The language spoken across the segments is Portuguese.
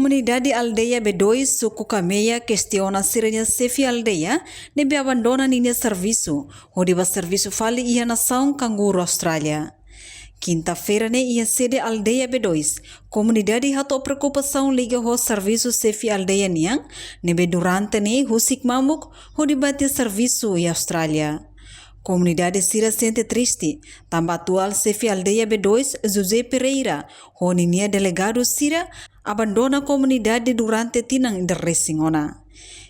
Comunidade Aldeia B2 suku Cameia questiona sirenya Sefi Aldeia nebe abandona ninia serviço, onde o serviço fale ia nação canguru Austrália. Quinta-feira ia sede Aldeia B2, comunidade hato preocupação liga ao serviço Sefi Aldeia niang, nebe durante husik mamuk, onde bate serviço em Austrália. Comunidade Sira sente triste, tambah atual Sefi Aldeia B2 José Pereira, honinia delegado Sira, abandona a comunidade durante tinang derresingona.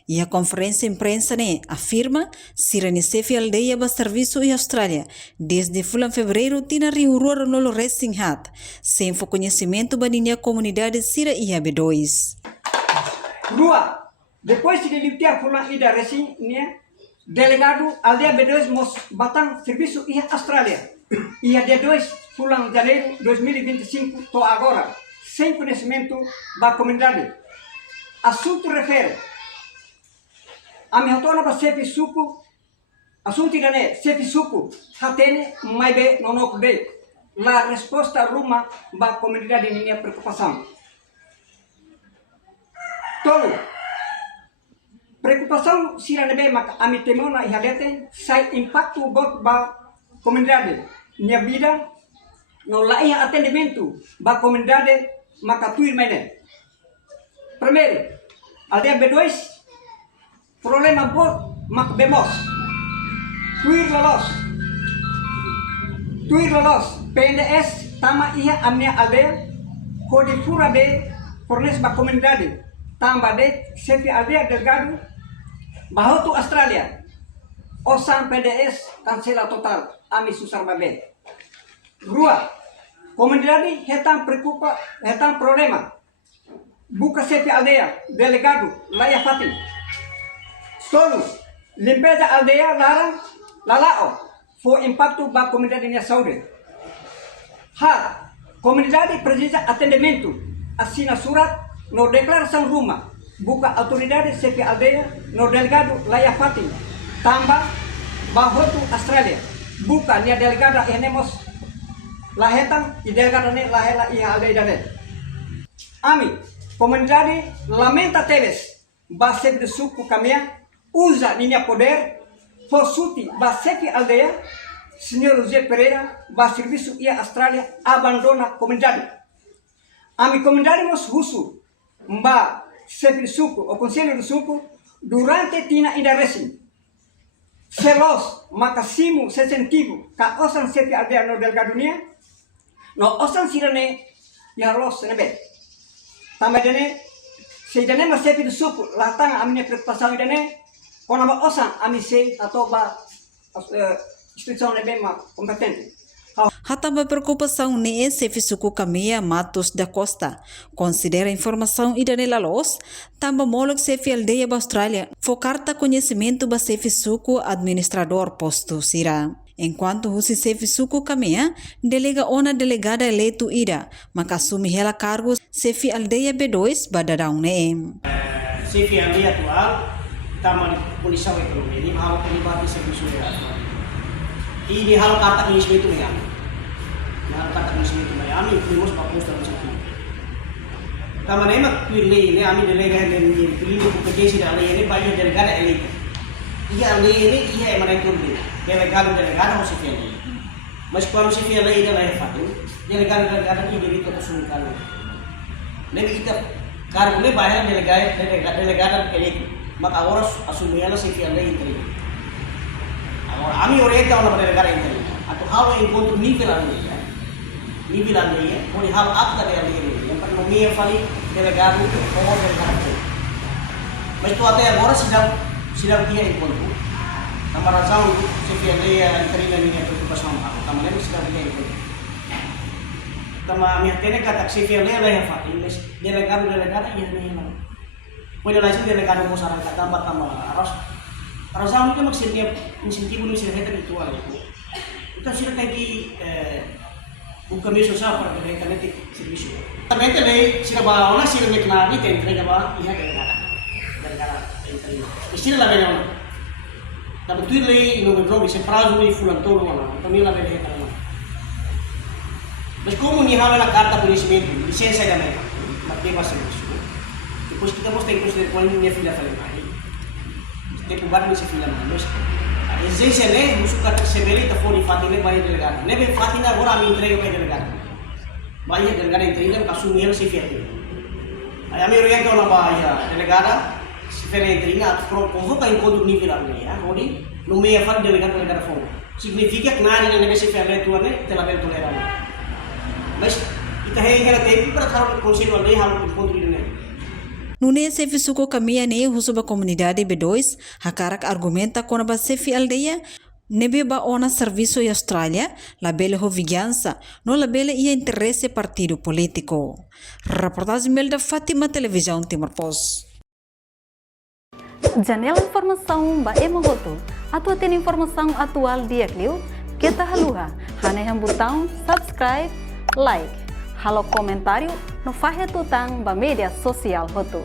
E a conferência imprensa afirma Sira ni Sefi Aldeia ba serviço em Austrália, desde fulan fevereiro tina riurur nolo resinghat, sem conhecimento baninia comunidade Sira e a B2. Dua, depois de limpar fulan ida resing delegado Aldeia B2 mos batang serviço em Austrália. E a D2 fulan janeiro 2025 to agora, sem conhecimento da comunidade. Assunto refere a minha tona ba Sefi suku, assunto idane Sefi suku, hatene mai be nonok be. La resposta ruma ba comunidade minha preocupação. Tolo, preocupação siranebe maka ami temona ihadete sai impacto bot ba comunidade. Minha vida no laia atendimento ba comunidade maka tuir mene. Primeiro, Aldeia B2 problema bot mak bemos. Tuir lolos PNS tama ia amnia aldeia kodi fura de fornes ba comunidade. Tambah de Sefi Aldeia Delgado bahwa tu Australia osang PDS kansela total ami susar babe. Rua, comunidade hetang preocupa, hetang problema. Buka Sefi Aldeia Delegado Laya Fati. Solo, limpeza aldeia larang lalao for impacto ba comunidade nya saúde. Comunidade precisa atendimento, assina surat no declaração rumah, buka autoridade Sefi Aldeia no delegado Laya Fati. Tambah bahwa tu Australia, buka nia delegada enemos lahetan i delegada ne lahela i aldeia dane. Ami, comunidade lamenta teves, ba Sefi suku kamia usa ninia poder, fosuti ba Sefi Aldeia, Senhor José Pereira, ba serviço ia Austrália, abandona comunidade. Ami comunidade mos husu, mba Sefi suku, o conselho do suku, durante tina ida resim. Selos, makasimu, sensitivo, ka osan Sefi Aldeia no delgado nia, no osan sirane, ya los nebe. Tambah dene, sejane mas Sefi suku, latang amne preocupação dene, kona ba osan ami sei atau ba instituição nebe ma competente. Hatamba preocupação ne Sefi suku Cameia Matos da Costa considera informação idane lalos, tamba molok Sefi Aldeia ba Austrália, focarta conhecimento ba Sefi suku administrador posto Sira. Enquanto husi Sefi suku Cameia, delega ona delegada eleito ida, maka assumi hela cargo Sefi Aldeia B2 badadang ne. Sefi Aldeia atual taman polisial ekonomi ini hal pribadi serviço ini hal kata conhecimento Miami. Hal kata conhecimento Miami fuimos para posto no sentido. Taman emak pilih ini ami delegado ini pilih kompetisi dari ini banyak delegado elite. Iya ini iya yang itu delegado harus Sefi. Mas kalau Sefi ini adalah efatu delegado ini jadi kesulitan. Lebih kita karena ini banyak delegado elite. Maka orang asuminya Sefi Aldeia itu. Ami orang itu orang negara itu. Atau hal yang untuk nivel Aldeia, mau hal apa dari Aldeia? Yang pertama kali delegado orang delegado. Mas itu ada yang orang sedang dia ikut. Nama razão Sefi Aldeia terima minha preocupação. Taman ini sedang dia ikut. Taman mihatnya kata Sefi Aldeia lah yang fakir. Delegado iya nih. Pwede lang siya delegado mo sa rangka tambah aras arasahan ka mag-incentivo ni sila heta dito ano ko. Ito sila kay kung kami sa para kay kanete servisyo. Tamete lay sila ba ona sila may kanabi kay entrega ba iha kay delegada. Sila lang yan. Tapos tuloy lay no drobi sa prazo ni fulan tolo ano. Kami lang heta ano. Mas kung ni hala na karta punishment, lisensya gamay. Matibas sa pois kita mos tem que considerar qual minha filha fala mais. Tem que guardar minha filha mais. A exigência né, musuh kata sebeli ta foni fatine vai delegado. Nebe fatine agora me entrega vai delegado. Vai delegado entrega kasumir se fiat. Aí a minha orienta na bahia delegada se fere entrega convoca encontro nível ali, ya. Odi no meia fat delegado fora. Significa que nada nebe se fere tu né, te la bel tolerante. Mas ita hera tempo para taruh conselho ali hal encontro ini. Nune sefi suko kamia ne husuba comunidade B2 hakarak argumenta kona ba sefi aldeia nebe ba ona serviço e Austrália labele ho vigiança no labele ia interesse partido político. Reportagem Melda Fátima Televisão Timor Post. Janela informação ba emogoto. Atua tem informação atual dia kliu kita haluha hane yang botão subscribe like halo comentário no fahe tutang ba media sosial hotu.